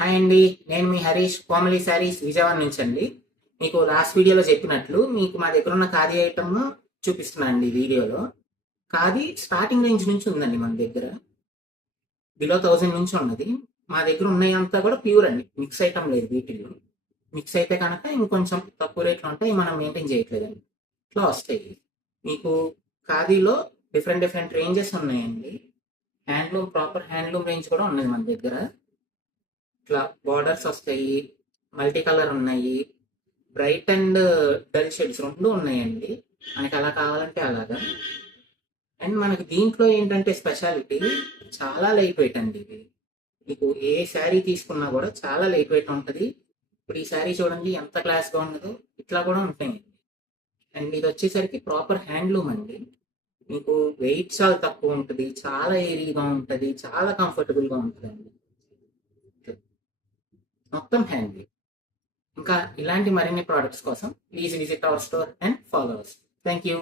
Hi అండి, నేను మీ హరీష్ కోమలి శారీస్ విజయవాడ నుంచి అండి. మీకు లాస్ట్ వీడియోలో చెప్పినట్లు మీకు మా దగ్గర ఉన్న ఖాదీ ఐటమ్ చూపిస్తున్నాను అండి ఈ వీడియోలో. ఖాదీ స్టార్టింగ్ రేంజ్ నుంచి ఉందండి మన దగ్గర. బిలో 1000 నుంచి ఉన్నది. మా దగ్గర ఉన్నాయంతా కూడా ప్యూర్ అండి, మిక్స్ ఐటమ్ లేదు వీటిల్లో. మిక్స్ అయితే కనుక ఇంకొంచెం తక్కువ రేట్లో ఉంటాయి, మనం మెయింటైన్ చేయట్లేదండి. ఇట్లా వస్తాయి మీకు. ఖాదీలో డిఫరెంట్ డిఫరెంట్ రేంజెస్ ఉన్నాయండి. హ్యాండ్లూమ్, ప్రాపర్ హ్యాండ్లూమ్ రేంజ్ కూడా ఉన్నది మన దగ్గర. ఇట్లా బార్డర్స్ వస్తాయి, మల్టీ కలర్ ఉన్నాయి, బ్రైట్ అండ్ డల్ షేడ్స్ రెండు ఉన్నాయండి. మనకి ఎలా కావాలంటే అలాగా. అండ్ మనకి దీంట్లో ఏంటంటే స్పెషాలిటీ, చాలా లైట్ వెయిట్ అండి ఇది. మీకు ఏ శారీ తీసుకున్నా కూడా చాలా లైట్ వెయిట్ ఉంటుంది. ఇప్పుడు ఈ శారీ చూడండి ఎంత క్లాస్గా ఉన్నదో, ఇట్లా కూడా ఉంటాయి. అండ్ ఇది వచ్చేసరికి ప్రాపర్ హ్యాండ్లూమ్ అండి. మీకు వెయిట్ చాలా తక్కువ ఉంటుంది, చాలా ఏరీగా ఉంటుంది, చాలా కంఫర్టబుల్గా ఉంటుందండి. మొత్తం హ్యాండ్. ఇంకా ఇలాంటి మరిన్ని ప్రోడక్ట్స్ కోసం please visit our store and follow us. Thank you.